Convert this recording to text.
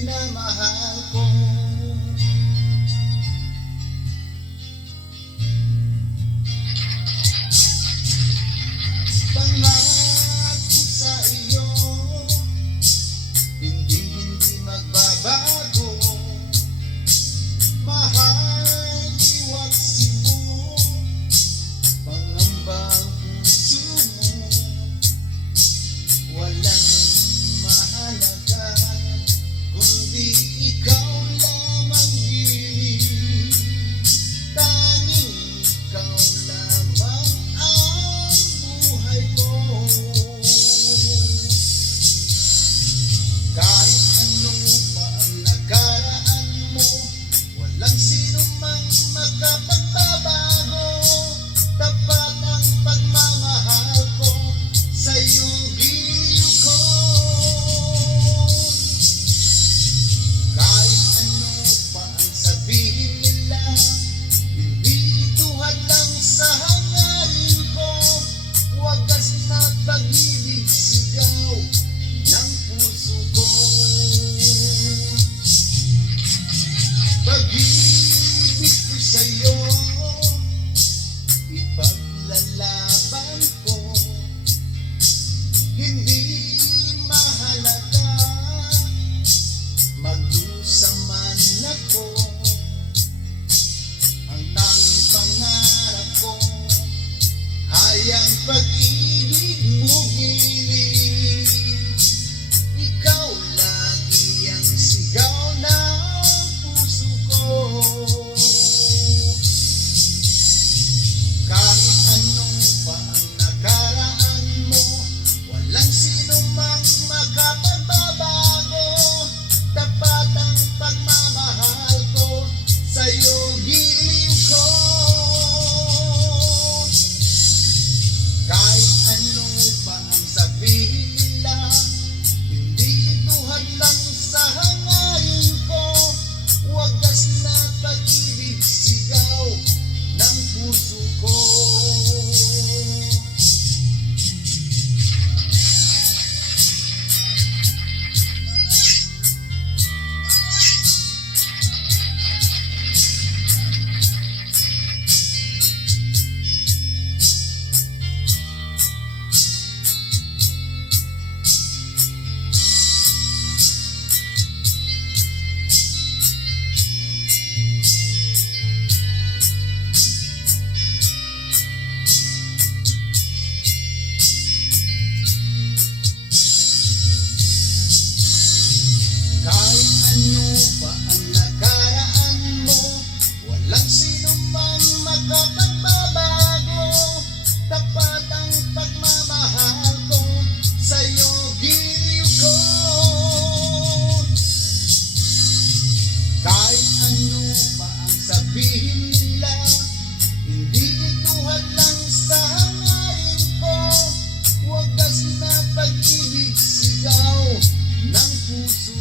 minamahal ko. Pangako sa iyo, hindi magbabago. Mahal, iwasin mo, pangamba ang puso mo. Walang mahalaga, kundi ikaw lamang hiling. Tanging ikaw lamang ang buhay ko. Kahit ano pa ang nakaraan mo, walang sino mang makapagbabago. Tapat ang pagmamahal ko sa iyong giliw ko. Kahit ano pa ang sabihin nila, hindi ito hadlang sa hangarin ko. Wagas na pag-ibig sigaw ng puso ko. Pag-ibig ko sa'yo, ipaglalaban ko. Hindi mahalaga, magdusa man ako. Ang tanging pangarap ko ay ang pag-ibig mo giliw. Ikaw lagi ang sigaw ng puso ko. Kahit anong pa ang nakaraan mo, walang sino mang makapagbabago. Tapat ang pagmamahal ko sa iyong giliw ko. Kahit ano pa ang sabihin nila, hindi ito hadlang sa hangarin ko. Wagas na pag-ibig sigaw ng puso ko. Kahit ano pa ang nakaraan mo, walang sino mang makapagbabago. Tapat ang pagmamahal ko sa iyo giliw ko. Kahit ano pa ang sabihin nila, hindi ito hadlang sa hangarin ko. Wagas na pag-ibig sigaw ng puso